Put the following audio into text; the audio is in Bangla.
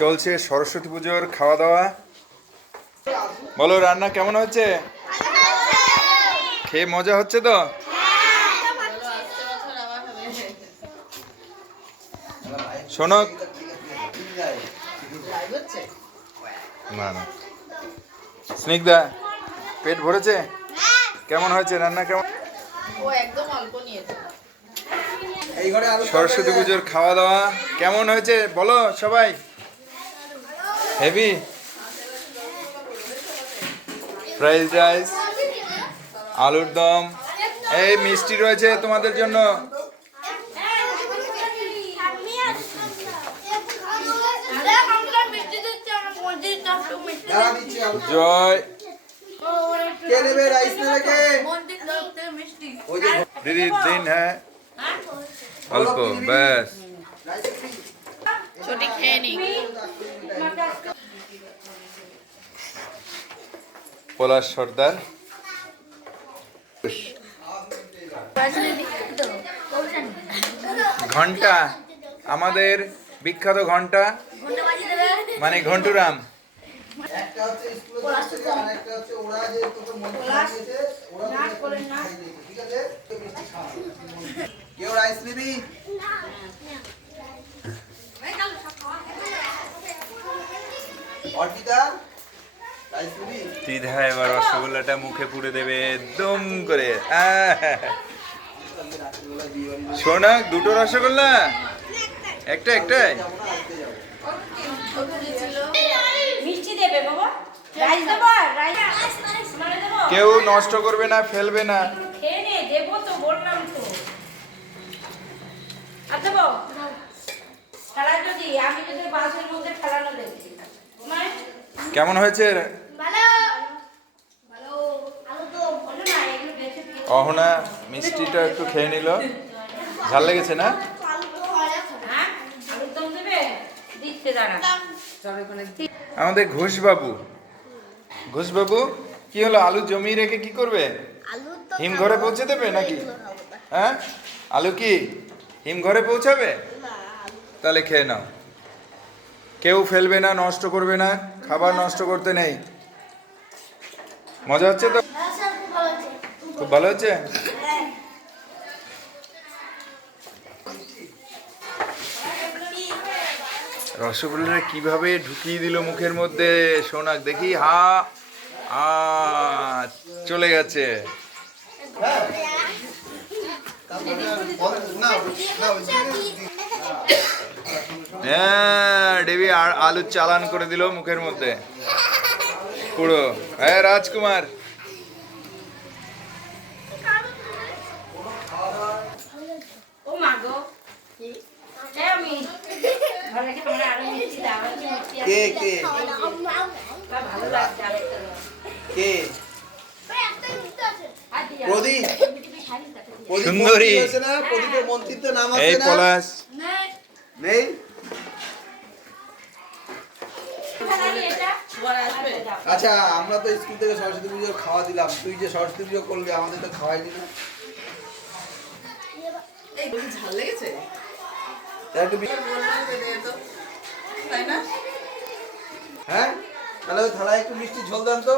চলছে সরস্বতী পুজোর খাওয়া দাওয়া। বলো রান্না কেমন হচ্ছে? খেয়ে মজা হচ্ছে তো? শোনো না না, স্নিগ্ধা পেট ভরেছে? কেমন হয়েছে রান্না? কেমন? সরস্বতী পুজোর খাওয়া দাওয়া কেমন হয়েছে বলো সবাই? হেভি ফ্রাইড রাইস, আলুর দম, এই মিষ্টি রয়েছে তোমাদের জন্য। জয় দিদি দিন হ্যাঁ অল্প ব্যাস। পলাশ সর্দার, ঘন্টা, আমাদের বিখ্যাত ঘন্টা মানে ঘন্টুরাম। ত্রিধা এবার রসগোল্লাটা মুখে পুড়ে দেবে দম করে। শোনা দুটো রসগোল্লা, একটাই কেউ নষ্ট করবে না, ফেলবে না। কেমন হয়েছে? অহনা মিষ্টিটা একটু খেয়ে নিল, ঝাল লেগেছে না? আমাদের ঘোষবাবু কি হলো? আলু জমিয়ে রেখে কি করবে? হিম ঘরে পৌঁছে দেবে নাকি? হ্যাঁ, আলু কি হিম ঘরে পৌঁছাবে? তাহলে খেয়ে নাও, কেউ ফেলবে না, নষ্ট করবে না, খাবার নষ্ট করতে নেই। মজা হচ্ছে তো? খুব ভালো হচ্ছে। রসগোল্লা কিভাবে ঢুকিয়ে দিল মুখের মধ্যে সোনাক, দেখি হা চলে গেছে। হ্যাঁ দেবী আর আলু চালান করে দিল মুখের মধ্যে পুরো। হ্যাঁ রাজকুমার, সুন্দরী, এই পলাশ নেই। আচ্ছা, আমরা তো স্কুল থেকে সরস্বতী পুজোর খাওয়া দিলাম, তুই যে সরস্বতী পুজো করলি আমাদের তো খাওয়াইলি না। ঝাল লেগেছে? হ্যাঁ, তাহলে ওই থালায় একটু মিষ্টি ঝোল দেন তো।